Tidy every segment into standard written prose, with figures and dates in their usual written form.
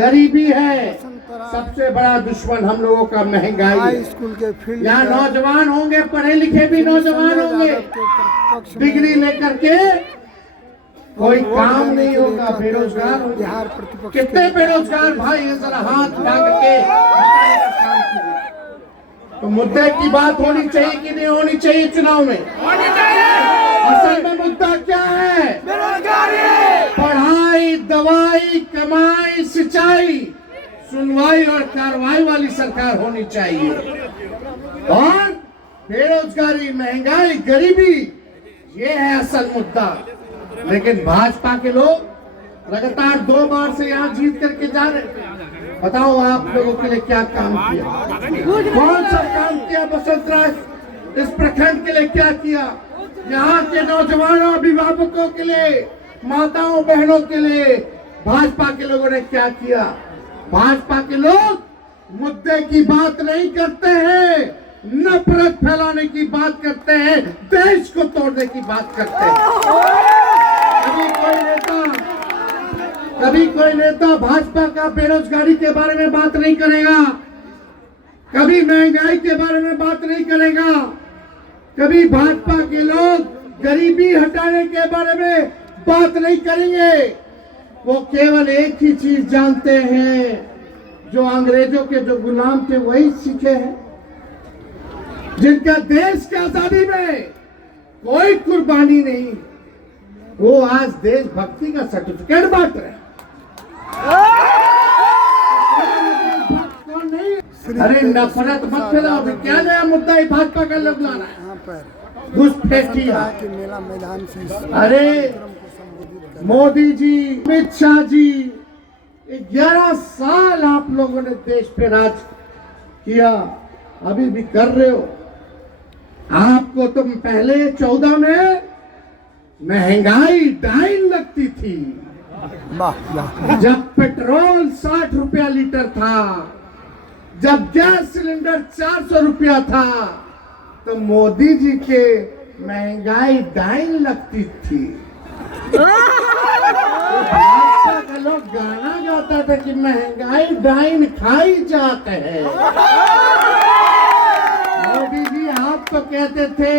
गरीबी है, सबसे बड़ा दुश्मन हम लोगों का महंगाई है। स्कूल के फील्ड यहाँ नौजवान होंगे, पढ़े लिखे भी नौजवान होंगे, डिग्री लेकर के कोई काम नहीं होगा, बेरोजगार होंगे। बिहार प्रतिपक्ष कितने बेरोजगार भाई हैं, जरा हाथ उठा के काम कीजिए। तो मुद्दे की बात होनी चाहिए कि नहीं होनी चाहिए चुनाव में? असल में मुद्दा क्या है? पढ़ाई, दवाई, कमाई, सिंचाई, सुनवाई और कार्रवाई वाली सरकार होनी चाहिए। और बेरोजगारी, महंगाई, गरीबी, ये है असल मुद्दा। लेकिन भाजपा के लोग लगातार 2 बार से यहाँ जीत करके जा रहे। बताओ आप लोगों के लिए क्या काम किया? कौन सा काम किया? बसंत राज इस प्रखंड के लिए क्या किया? यहाँ के नौजवानों, अभिभावकों के लिए, माताओं बहनों के लिए भाजपा के लोगों ने क्या किया? भाजपा के लोग मुद्दे की बात नहीं करते हैं, नफरत फैलाने की बात करते हैं, देश को तोड़ने की बात करते हैं। कभी कोई नेता भाजपा का बेरोजगारी के बारे में बात नहीं करेगा, कभी महंगाई के बारे में बात नहीं करेगा, कभी भाजपा के लोग गरीबी हटाने के बारे में बात नहीं करेंगे। वो केवल एक ही चीज जानते हैं, जो अंग्रेजों के जो गुलाम थे वही सीखे हैं, जिनका देश की आजादी में कोई कुर्बानी नहीं, वो आज देशभक्ति का सर्टिफिकेट बांट रहे हैं। अरे नफरत मत फैलाओ। क्या नया मुद्दा है भाजपा का लोग ला रहा है? घुसपैठिया। मेला मैदान से अरे मोदी जी, अमित शाह जी, 11 साल आप लोगों ने देश पे राज किया, अभी भी कर रहे हो। आपको तुम पहले 14 में महंगाई डाइन लगती थी, जब पेट्रोल 60 रुपया लीटर था, जब गैस सिलेंडर 400 रुपया था, तो मोदी जी के महंगाई डाइन लगती थी। का लोग गाना गाता था कि महंगाई डाइन खाई जाते हैं। मोदी जी आप तो कहते थे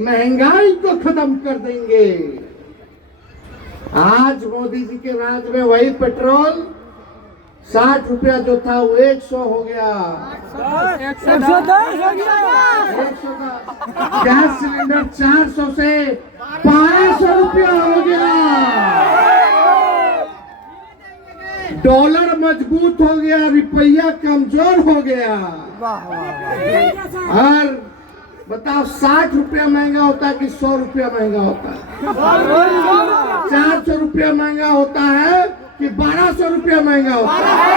महंगाई को खत्म कर देंगे। आज मोदी जी के राज में वही पेट्रोल 60 रुपया जो था वो 100 हो गया, 110 हो गया। 110। गैस सिलेंडर 400 से 1200 रुपया हो गया। डॉलर मजबूत हो गया, रुपया कमजोर हो गया। और बताओ 60 रुपया महंगा होता है कि 100 रुपया महंगा होता है? 400 रुपया महंगा होता है कि 1200 रुपया महंगा होता है?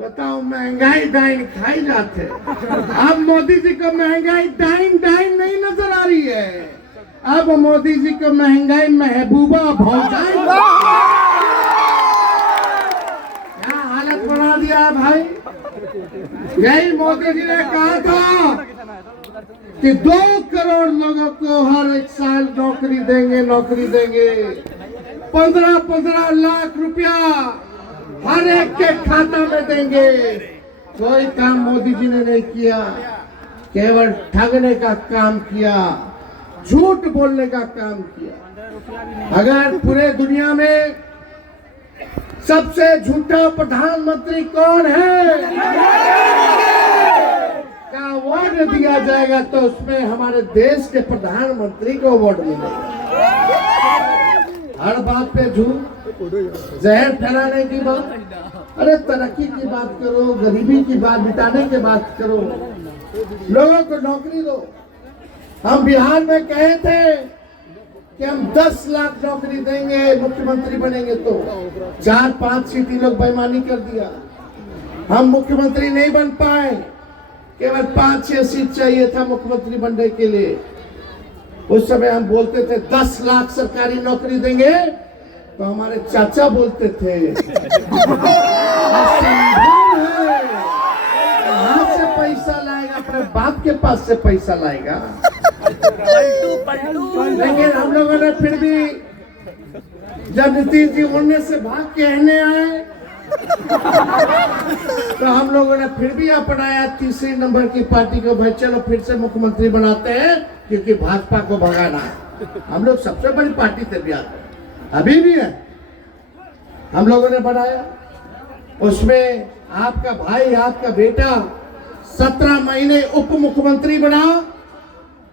बताओ, महंगाई डाइन खाई जाते। अब मोदी जी को महंगाई डाइन नहीं नजर आ रही है, अब मोदी जी को महंगाई महबूबा भौजाई क्या हालत बना दिया भाई। यही मोदी जी ने कहा था कि 2 करोड़ लोगों को हर एक साल नौकरी देंगे, 15 लाख रुपया हर एक के खाता में देंगे। कोई काम मोदी जी ने नहीं किया, केवल ठगने का काम किया, झूठ बोलने का काम किया। अगर पूरे दुनिया में सबसे झूठा प्रधानमंत्री कौन है का अवार्ड दिया जाएगा, तो उसमें हमारे देश के प्रधानमंत्री को अवार्ड मिलेगा। हर बात पे झूठ, जहर फैलाने की बात। अरे तरक्की की बात करो, गरीबी की बात मिटाने की बात करो, लोगों को नौकरी दो। हम बिहार में कहे थे कि हम 10 लाख नौकरी देंगे मुख्यमंत्री बनेंगे, तो 4-5 सीट लोग बेईमानी कर दिया, हम मुख्यमंत्री नहीं बन पाए। केवल 5-6 सीट चाहिए था मुख्यमंत्री बनने के लिए। उस समय हम बोलते थे 10 लाख सरकारी नौकरी देंगे, तो हमारे चाचा बोलते थे कहाँ से पैसा लाएगा, अपने बाप के पास से पैसा लाएगा। लेकिन हम लोगों ने फिर भी, जब नीतीश जी उड़ने से भाग के आने आए, तो हम लोगों ने फिर भी अपनाया तीसरे नंबर की पार्टी को, भाई चलो फिर से मुख्यमंत्री बनाते हैं क्योंकि भाजपा को भगाना है। हम लोग सबसे बड़ी पार्टी थे बिहार में, अभी भी है। हम लोगों ने बनाया, उसमें आपका भाई, आपका बेटा 17 महीने उप मुख्यमंत्री बना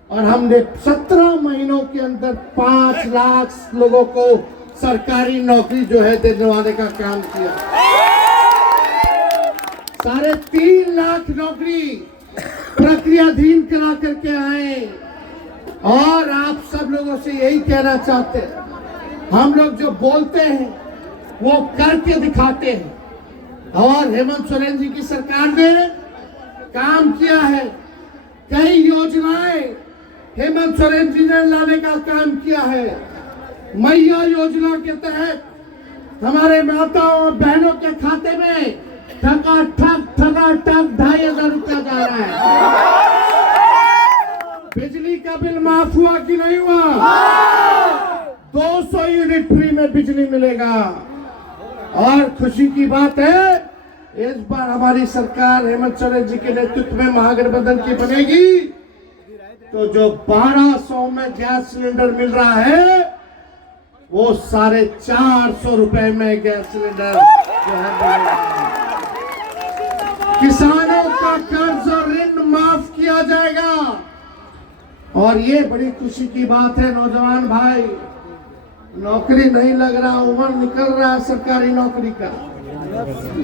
और हमने 17 महीनों के अंदर 5 लाख लोगों को सरकारी नौकरी जो है दिलवाने का काम किया। 3.5 लाख नौकरी प्रक्रियाधीन करा करके आए। और आप सब लोगों से यही कहना चाहते हैं, हम लोग जो बोलते हैं वो करके दिखाते हैं। और हेमंत सोरेन जी की सरकार ने काम किया है, कई योजनाएं हेमंत सोरेन जी ने लाने का काम किया है। मैया योजना के तहत हमारे माताओं और बहनों के खाते में ठकाठक 2,500 रुपया जा रहा है। बिजली का बिल माफ हुआ कि नहीं हुआ? 200 यूनिट फ्री में बिजली मिलेगा। और खुशी की बात है, इस बार हमारी सरकार हेमंत सोरेन जी के नेतृत्व में महागठबंधन की बनेगी, तो जो 1200 में गैस सिलेंडर मिल रहा है वो 450 रुपए में गैस सिलेंडर जो है मिलेगा। किसानों का कर्ज और ऋण माफ किया जाएगा। और ये बड़ी खुशी की बात है नौजवान भाई, नौकरी नहीं लग रहा, उम्र निकल रहा है सरकारी नौकरी का।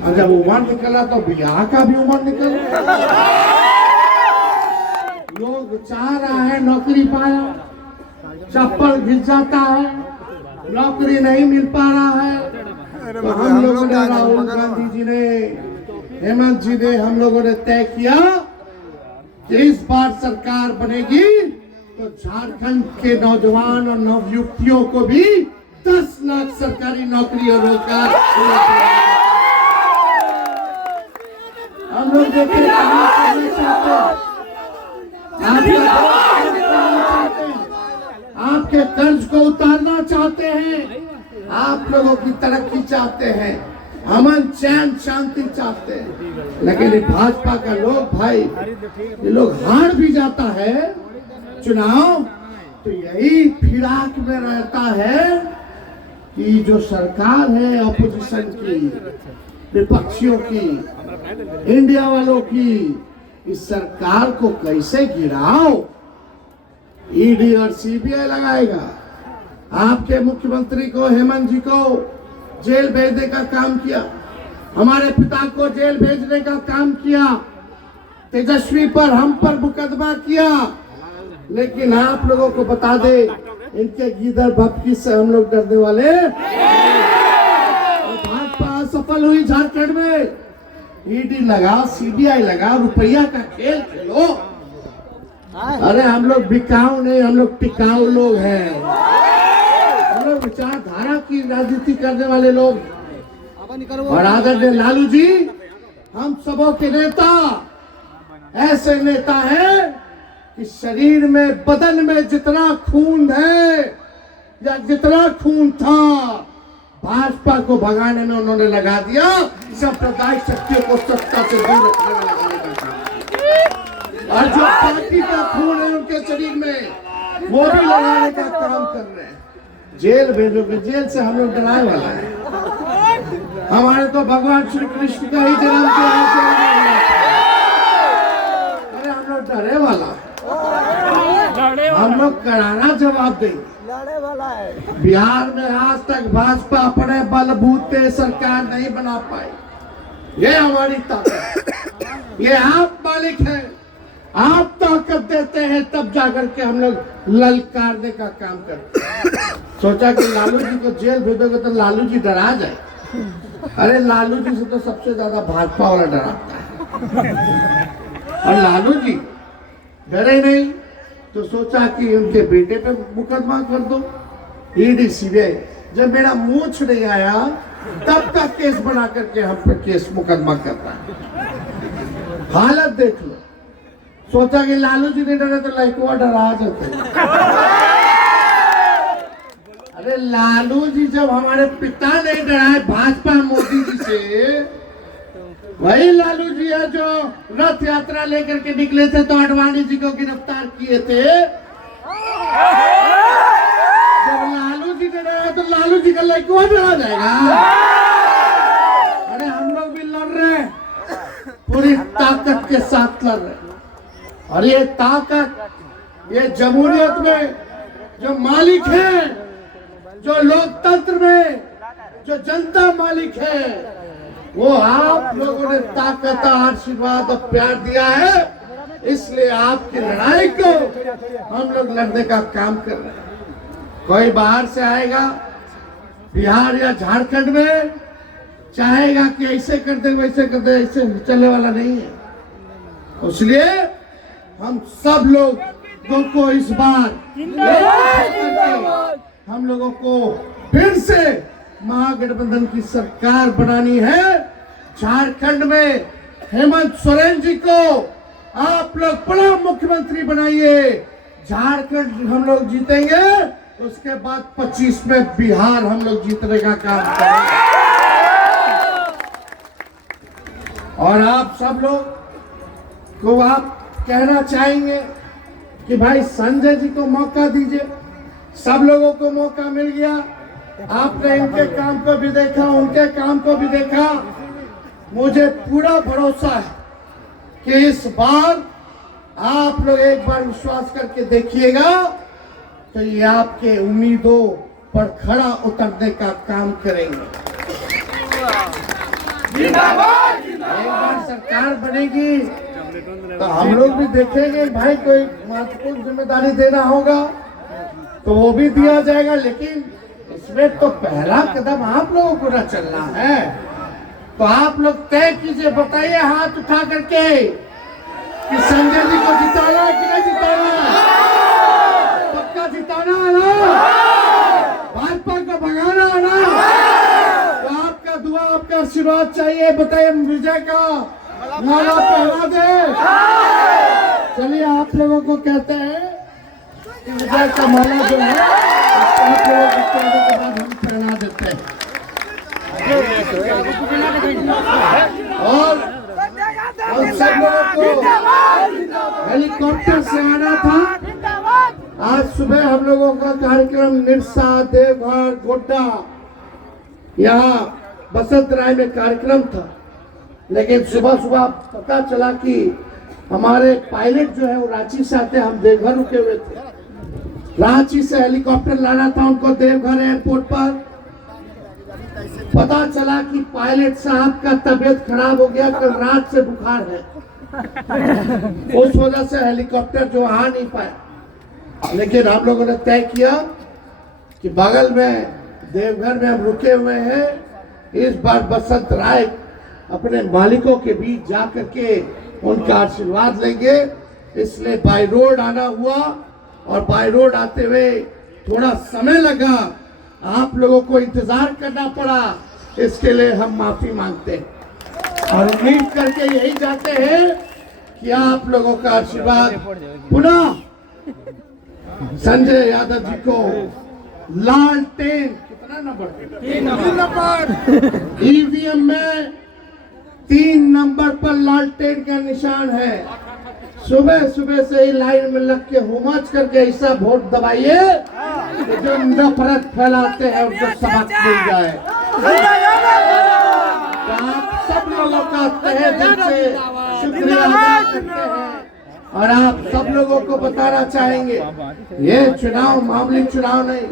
और जब उम्र निकला तो ब्याह का भी उम्र निकल रहा है। लोग चाह रहा है नौकरी पाया, चप्पल घिस जाता है, नौकरी नहीं मिल पा रहा है। तो हम लोगों ने, राहुल गांधी जी ने, हेमंत जी ने, हम लोगों ने तय किया कि इस बार सरकार बनेगी तो झारखंड के नौजवान और नवयुवतियों को भी 10 लाख सरकारी नौकरी और रोजगार। हम लोग देखिए आपके कर्ज को उतारना चाहते हैं, आप लोगों की तरक्की चाहते हैं, अमन चैन शांति चाहते हैं। लेकिन ये भाजपा का लोग भाई, ये लोग हार भी जाता है चुनाव तो यही फिराक में रहता है कि जो सरकार है अपोजिशन की, विपक्षियों की, इंडिया वालों की, इस सरकार को कैसे गिराओ। ईडी और सीबीआई लगाएगा, आपके मुख्यमंत्री को, हेमंत जी को जेल भेजने का काम किया, हमारे पिता को जेल भेजने का काम किया, तेजस्वी पर, हम पर मुकदमा किया। लेकिन आप लोगों को बता दे, इनके गीदड़ भपकी से हम लोग डरने वाले। भाजपा सफल हुई झारखंड में, ईडी लगा, सीबीआई लगा, रुपया का खेल खेलो। अरे हम लोग बिकाऊ नहीं, हम लोग टिकाऊ लोग हैं। हम लोग विचारधारा की राजनीति करने वाले लोग। और आदरणीय लालू जी हम सबों के नेता, ऐसे नेता हैं कि शरीर में, बदन में जितना खून है या जितना खून था, भाजपा को भगाने में उन्होंने लगा दिया। सांप्रदायिक शक्तियों को सत्ता से दूर रखने में लगाने का काम। और जो पार्टी का खून है उनके शरीर में, वो भी लगाने का काम कर रहे हैं। जेल भेजोगे, जेल से हम लोग डराए वाला है। हमारे तो भगवान श्री कृष्ण का ही जन्म किया। अरे हम लोग डरे वाला, हम लोग करारा जवाब देंगे। लड़े वाला है। बिहार में आज तक भाजपा अपने बलबूते सरकार नहीं बना पाई। ये हमारी ताकत, ये आप मालिक हैं, आप ताकत देते हैं तब जाकर के हम लोग ललकारने का काम करते हैं। सोचा कि लालू जी को जेल भेजोगे तो लालू जी डरा जाए। अरे लालू जी से तो सबसे ज्यादा भाजपा वाला डराता है। और लालू जी डरे नहीं तो सोचा कि उनके बेटे पे मुकदमा कर दो, ईडी सीबीआई। जब मेरा मूछ नहीं आया तब का केस बना करके हम पे केस मुकदमा कर रहा है। हालत देख लो। सोचा कि लालू जी नहीं डरे तो लाइकुआ डरा जाते। अरे लालू जी जब हमारे पिता नहीं डराए भाजपा मोदी जी से, इसलिए वही लालू जी है जो रथ यात्रा लेकर के निकले थे तो आडवाणी जी को गिरफ्तार किए थे। जब लालू जी ने रहा तो लालू जी का लड़का डरा जाएगा। अरे हम लोग भी लड़ रहे हैं, पूरी ताकत के साथ लड़ रहे हैं। और ये ताकत, ये जमहूरियत में जो मालिक है, जो लोकतंत्र में जो जनता मालिक है, वो आप लोगों ने ताकत, आशीर्वाद और प्यार दिया है। इसलिए आपकी लड़ाई को हम लोग लड़ने का काम कर रहे हैं। कोई बाहर से आएगा बिहार या झारखंड में, चाहेगा कि ऐसे कर दे वैसे कर दे, ऐसे चलने वाला नहीं है। इसलिए हम सब लोगों को इस बार हम लोगों को फिर से महागठबंधन की सरकार बनानी है। झारखंड में हेमंत सोरेन जी को आप लोग बड़ा मुख्यमंत्री बनाइए। झारखंड हम लोग जीतेंगे, उसके बाद 25 में बिहार हम लोग जीतने का काम करेंगे। और आप सब लोग को आप कहना चाहेंगे कि भाई संजय जी को मौका दीजिए। सब लोगों को मौका मिल गया, आपने इनके काम को भी देखा, उनके काम को भी देखा। मुझे पूरा भरोसा है कि इस बार आप लोग एक बार विश्वास करके देखिएगा तो ये आपके उम्मीदों पर खड़ा उतरने का काम करेंगे। एक बार सरकार बनेगी तो हम लोग भी देखेंगे भाई, कोई महत्वपूर्ण जिम्मेदारी देना होगा तो वो भी दिया जाएगा। लेकिन इसमें तो पहला कदम आप लोगों को न चलना है। तो आप लोग तय कीजिए, बताइए हाथ उठा करके कि संजय जी को जिताना है कि नहीं जिताना है। पक्का जिताना है ना, भाजपा को भगाना है ना। तो आपका दुआ, आपका आशीर्वाद चाहिए। बताइए, विजय का माला पहना दे। चलिए, आप लोगों को कहते हैं कि विजय का माला जो है आप लोगों को कहने के बाद हम पहना देते हैं। और सब लोगों को हेलीकॉप्टर से आना था। आज सुबह हम लोगों का कार्यक्रम निरसा, देवघर, गोड्डा, यहाँ बसंत राय में कार्यक्रम था। लेकिन सुबह सुबह पता चला कि हमारे पायलट जो है वो रांची से आते, हम देवघर रुके हुए थे। रांची से हेलीकॉप्टर लाना था उनको देवघर एयरपोर्ट पर। पता चला कि पायलट साहब का तबीयत खराब हो गया, कल रात से बुखार है। उस वजह से हेलीकॉप्टर जो आ नहीं पाया। लेकिन हम लोगों ने तय किया कि बगल में देवघर में हम रुके हुए हैं, इस बार बसंत राय अपने मालिकों के बीच जा करके उनका आशीर्वाद लेंगे। इसलिए बाय रोड आना हुआ और बाय रोड आते हुए थोड़ा समय लगा, आप लोगों को इंतजार करना पड़ा। इसके लिए हम माफी मांगते हैं और उम्मीद करके यही चाहते हैं कि आप लोगों का आशीर्वाद पुनः संजय यादव जी को लालटेन, कितना नंबर, 3 नंबर ईवीएम में 3 नंबर पर लालटेन का निशान है। सुबह सुबह से ही लाइन में लग के हुमच करके ऐसा वोट दबाइए जो नफरत फैलाते हैं उनको सबक मिल जाए। तो आप सब लोगों का तहे दिल से शुक्रिया अदा करते हैं और आप सब लोगों को बताना चाहेंगे, ये चुनाव मामूली चुनाव नहीं,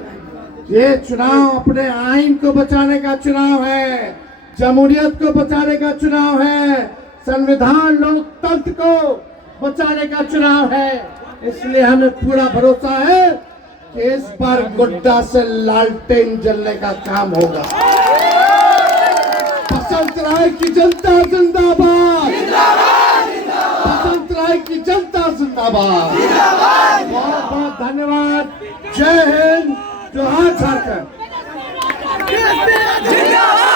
ये चुनाव अपने आइन को बचाने का चुनाव है, जमहूरियत को बचाने का चुनाव है, संविधान लोकतंत्र को बचाने का चुनाव है। इसलिए हमें पूरा भरोसा है कि इस बार गोड्डा से लालटेन जलने का काम होगा। बसंत राय की जनता जिंदाबाद, बसंत राय की जनता जिंदाबाद। बहुत बहुत धन्यवाद। जय हिंद, जोहार झारखंड। जिंदाबाद